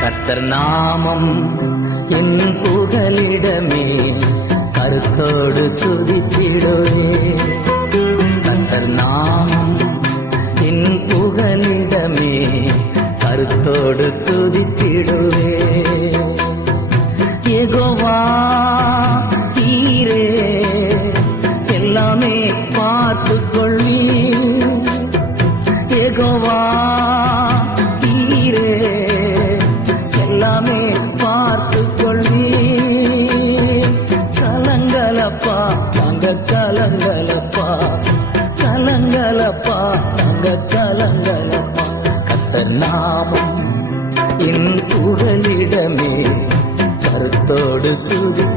கர்த்தர் நாமம் என் புகலிடமே, கருத்தோடு துதித்திடுவே. கர்த்தர் நாமம் என் புகலிடமே, கருத்தோடு துதித்திடுவே. யெகோவா நீரே எல்லாமே பார்த்துக் கொள்ளி. யெகோவா நீரே எல்லாமே பார்த்துக் கொள்ளி. கலங்கலப்பா அங்க கலங்கலப்பா, கலங்கலப்பா அங்க கலங்கலப்பா. கர்த்தர் நாமம் என் புகலிடமே, கருத்தோடு துதி